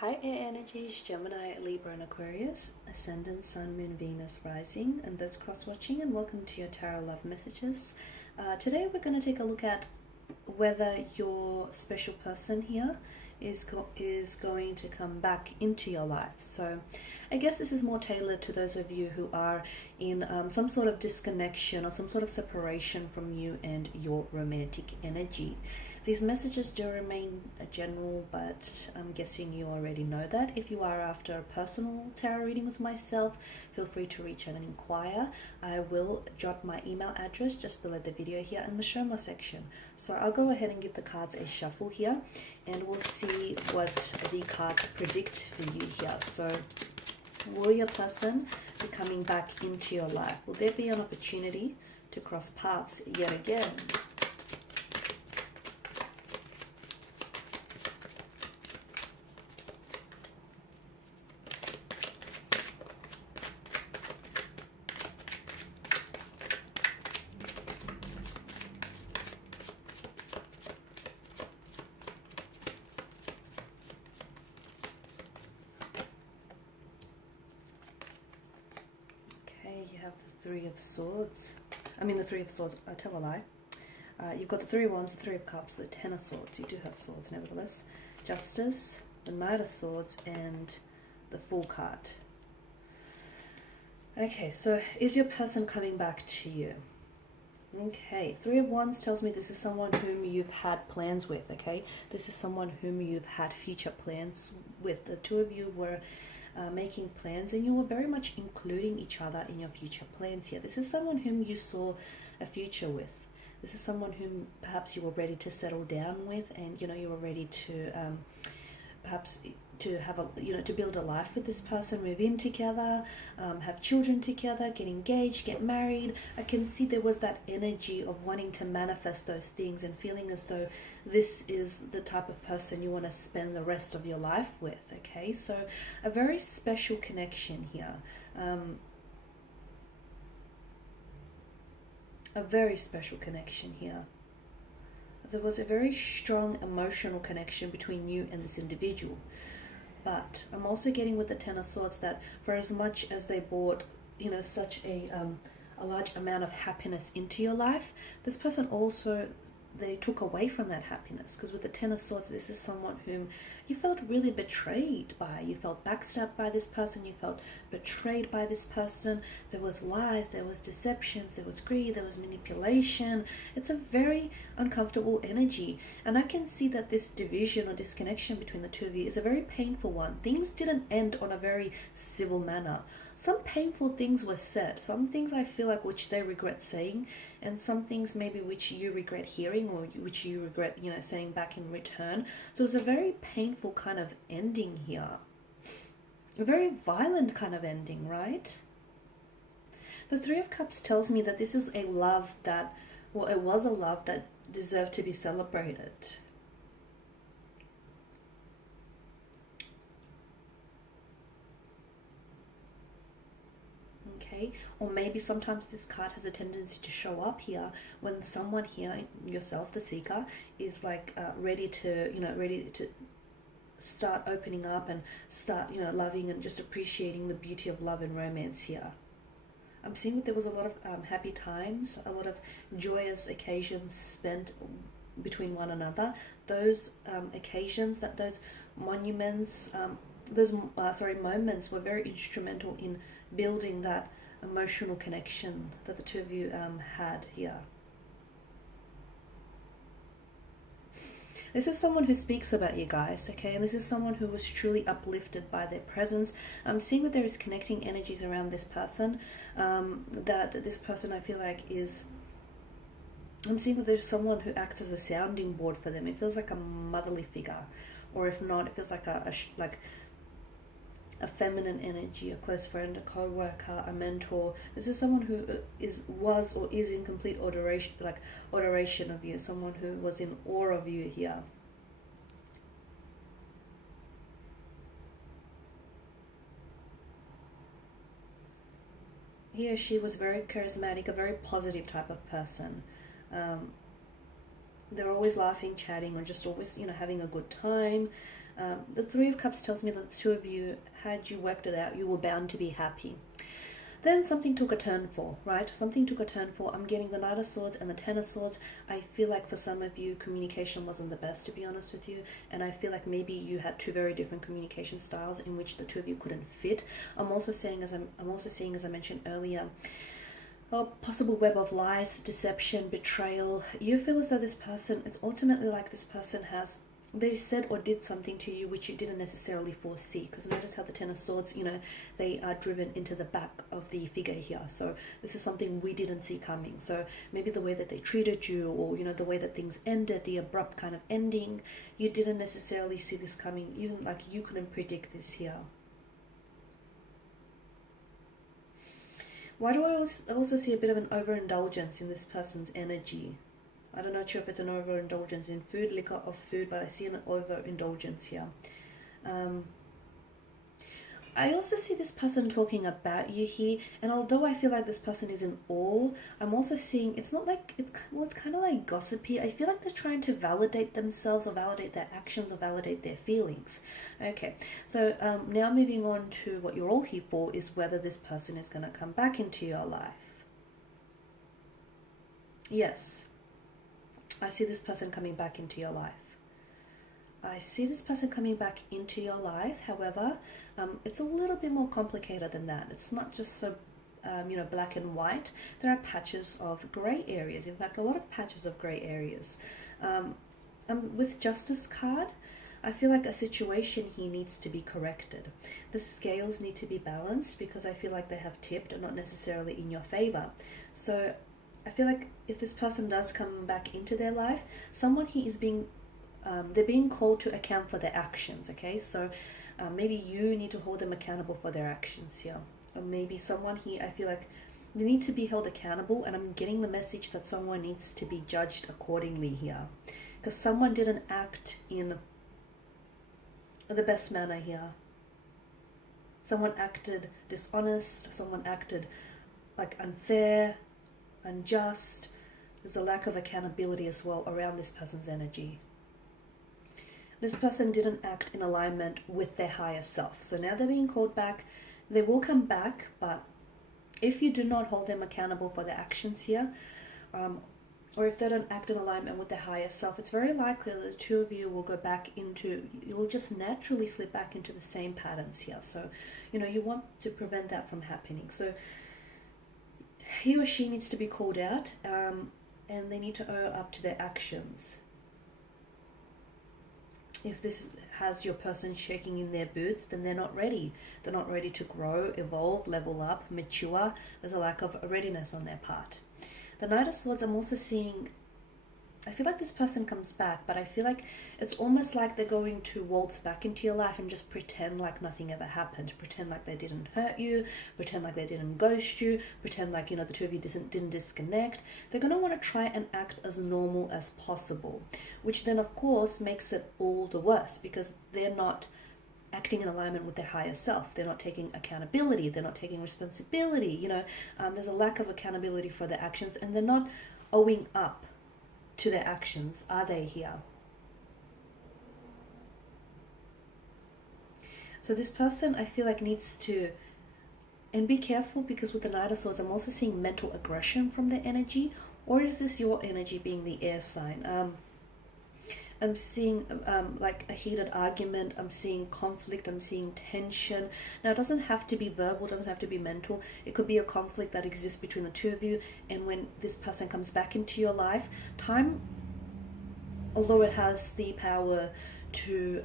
Hi air energies, Gemini, Libra and Aquarius, Ascendant, Sun, Moon, Venus, Rising, and those cross-watching, and welcome to your Tarot Love Messages. Today we're going to take a look at whether your special person here is going to come back into your life. So I guess this is more tailored to those of you who are in some sort of disconnection or some sort of separation from you and your romantic energy. These messages do remain general, but I'm guessing you already know that. If you are after a personal tarot reading with myself, feel free to reach out and inquire. I will drop my email address just below the video here in the show more section. So I'll go ahead and give the cards a shuffle here, and we'll see what the cards predict for you here. So will your person be coming back into your life? Will there be an opportunity to cross paths yet again? You have the Three of Swords. The Three of Swords. I tell a lie. You've got the Three of Wands, the Three of Cups, the Ten of Swords. You do have swords, nevertheless. Justice, the Knight of Swords, and the Fool card. Okay, so is your person coming back to you? Okay, Three of Wands tells me this is someone whom you've had plans with, okay? This is someone whom you've had future plans with. The two of you were making plans, and you were very much including each other in your future plans here. This is someone whom you saw a future with. This is someone whom perhaps you were ready to settle down with, and you were ready to perhaps to have to build a life with this person, move in together, have children together, get engaged, get married. I can see there was that energy of wanting to manifest those things and feeling as though this is the type of person you want to spend the rest of your life with. Okay, so a very special connection here. A very special connection here. There was a very strong emotional connection between you and this individual. But I'm also getting with the Ten of Swords that for as much as they brought, such a large amount of happiness into your life, this person also, they took away from that happiness. Because with the Ten of Swords, this is someone whom you felt really betrayed by. You felt backstabbed by this person. You felt betrayed by this person. There was lies, there was deceptions, there was greed, there was manipulation. It's a very uncomfortable energy. And I can see that this division or disconnection between the two of you is a very painful one. Things didn't end on a very civil manner. Some painful things were said. Some things I feel like which they regret saying, and some things maybe which you regret hearing, or which you regret, saying back in return. So it's a very painful kind of ending here. A very violent kind of ending, right? The Three of Cups tells me that this is a love that, well, it was a love that deserved to be celebrated. Okay, or maybe sometimes this card has a tendency to show up here when someone here, yourself, the seeker, is like ready to start opening up and start, loving and just appreciating the beauty of love and romance here. I'm seeing that there was a lot of happy times, a lot of joyous occasions spent between one another. Those occasions, those moments were very instrumental in building that emotional connection that the two of you had here. This is someone who speaks about you guys, okay? And this is someone who was truly uplifted by their presence. I'm seeing that there is connecting energies around this person, that this person I feel like is... I'm seeing that there's someone who acts as a sounding board for them. It feels like a motherly figure. Or if not, it feels like a feminine energy, a close friend, a co-worker, a mentor. This is someone who was or is in complete adoration of you, someone who was in awe of you here. He or she was very charismatic, a very positive type of person. They're always laughing, chatting, or just always, having a good time. The Three of Cups tells me that the two of you, had you worked it out, you were bound to be happy. Then something took a turn for, right? Something took a turn for. I'm getting the Knight of Swords and the Ten of Swords. I feel like for some of you, communication wasn't the best, to be honest with you. And I feel like maybe you had two very different communication styles in which the two of you couldn't fit. I'm also seeing, as I mentioned earlier, a possible web of lies, deception, betrayal. You feel as though this person, it's ultimately like this person they said or did something to you which you didn't necessarily foresee. Because notice how the Ten of Swords, they are driven into the back of the figure here. So this is something we didn't see coming. So maybe the way that they treated you, or the way that things ended, the abrupt kind of ending, you didn't necessarily see this coming. Even like you couldn't predict this here. Why do I also see a bit of an overindulgence in this person's energy? I don't know if it's an overindulgence in food, liquor, or food, but I see an overindulgence here. I also see this person talking about you here, and although I feel like this person is in awe, I'm also seeing it's not like it's kind of like gossipy. I feel like they're trying to validate themselves, or validate their actions, or validate their feelings. Okay, so now moving on to what you're all here for is whether this person is going to come back into your life. Yes, I see this person coming back into your life. I see this person coming back into your life. However, it's a little bit more complicated than that. It's not just so, black and white. There are patches of grey areas. In fact, a lot of patches of grey areas. With Justice card, I feel like a situation here needs to be corrected. The scales need to be balanced because I feel like they have tipped and not necessarily in your favor. So I feel like if this person does come back into their life, someone here is they're being called to account for their actions, okay? So maybe you need to hold them accountable for their actions here. Or maybe someone here, I feel like they need to be held accountable, and I'm getting the message that someone needs to be judged accordingly here. Because someone didn't act in the best manner here. Someone acted dishonest, someone acted like unfair, unjust. There's a lack of accountability as well around this person's energy. This person didn't act in alignment with their higher self. So now they're being called back. They will come back, but if you do not hold them accountable for their actions here, or if they don't act in alignment with their higher self, it's very likely that the two of you will go back you'll just naturally slip back into the same patterns here. So, you want to prevent that from happening. So he or she needs to be called out, and they need to owe up to their actions. If this has your person shaking in their boots, then they're not ready. They're not ready to grow, evolve, level up, mature. There's a lack of readiness on their part. The Knight of Swords, I'm also seeing, I feel like this person comes back, but I feel like it's almost like they're going to waltz back into your life and just pretend like nothing ever happened. Pretend like they didn't hurt you, pretend like they didn't ghost you, pretend like, the two of you didn't disconnect. They're going to want to try and act as normal as possible, which then of course makes it all the worse because they're not acting in alignment with their higher self. They're not taking accountability. They're not taking responsibility. There's a lack of accountability for their actions, and they're not owing up to their actions, are they here? So this person, I feel like, needs to, and be careful, because with the Knight of Swords, I'm also seeing mental aggression from their energy. Or is this your energy being the air sign? I'm seeing like a heated argument. I'm seeing conflict. I'm seeing tension. Now, it doesn't have to be verbal. It doesn't have to be mental. It could be a conflict that exists between the two of you. And when this person comes back into your life, time, although it has the power to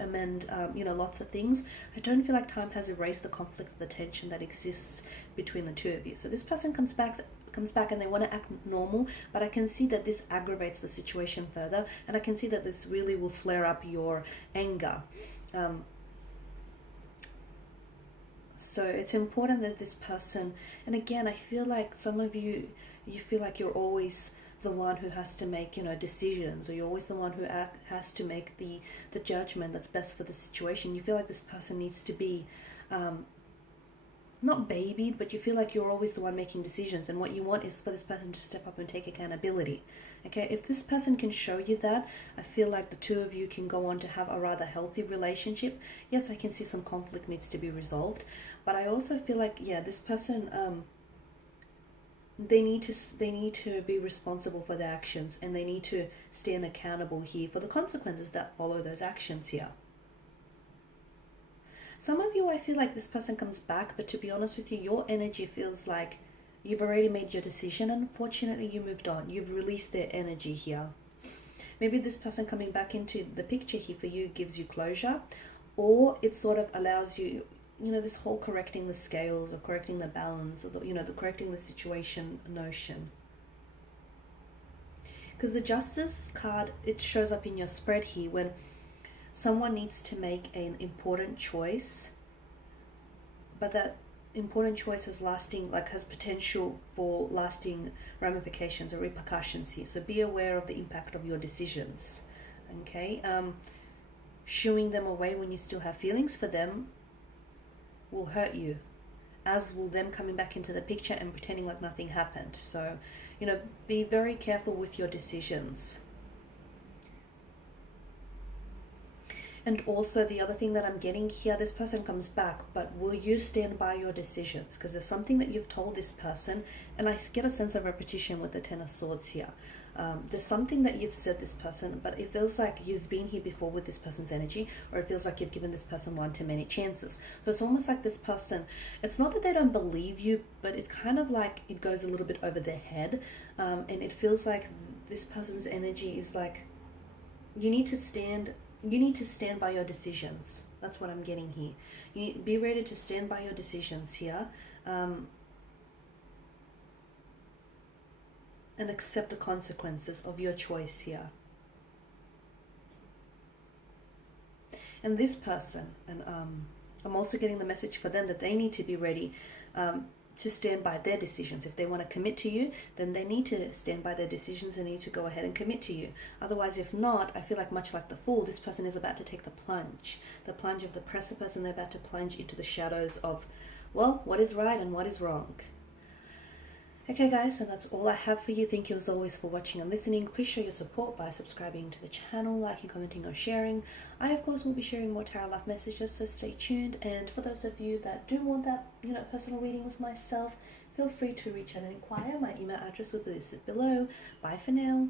amend, lots of things, I don't feel like time has erased the conflict or the tension that exists between the two of you. So this person comes back and they want to act normal, but I can see that this aggravates the situation further, and I can see that this really will flare up your anger. So it's important that this person, and again, I feel like some of you feel like you're always the one who has to make, decisions, or you're always the one who has to make the judgment that's best for the situation. You feel like this person needs to be not babied, but you feel like you're always the one making decisions, and what you want is for this person to step up and take accountability. Okay, if this person can show you that, I feel like the two of you can go on to have a rather healthy relationship. Yes, I can see some conflict needs to be resolved, but I also feel like, yeah, this person, they need to be responsible for their actions, and they need to stand accountable here for the consequences that follow those actions here. Some of you, I feel like this person comes back, but to be honest with you, your energy feels like you've already made your decision. Unfortunately, you moved on. You've released their energy here. Maybe this person coming back into the picture here for you gives you closure, or it sort of allows you, this whole correcting the scales or correcting the balance, or the correcting the situation notion. Because the Justice card, it shows up in your spread here when someone needs to make an important choice, but that important choice has potential for lasting ramifications or repercussions here. So be aware of the impact of your decisions. Okay, shooing them away when you still have feelings for them will hurt you, as will them coming back into the picture and pretending like nothing happened. So, be very careful with your decisions. And also the other thing that I'm getting here, this person comes back, but will you stand by your decisions? Because there's something that you've told this person, and I get a sense of repetition with the Ten of Swords here. There's something that you've said this person, but it feels like you've been here before with this person's energy, or it feels like you've given this person one too many chances. So it's almost like this person, it's not that they don't believe you, but it's kind of like it goes a little bit over their head, and it feels like this person's energy is like, you need to stand by your decisions. That's what I'm getting here. You need to be ready to stand by your decisions here, and accept the consequences of your choice here. And this person, and I'm also getting the message for them that they need to be ready to stand by their decisions. If they want to commit to you, then they need to stand by their decisions. They need to go ahead and commit to you. Otherwise, if not, I feel like much like the Fool, this person is about to take the plunge of the precipice, and they're about to plunge into the shadows of, well, what is right and what is wrong. Okay guys, and that's all I have for you. Thank you as always for watching and listening. Please show your support by subscribing to the channel, liking, commenting, or sharing. I of course will be sharing more tarot love messages, so stay tuned. And for those of you that do want that personal reading with myself, feel free to reach out and inquire. My email address will be listed below. Bye for now.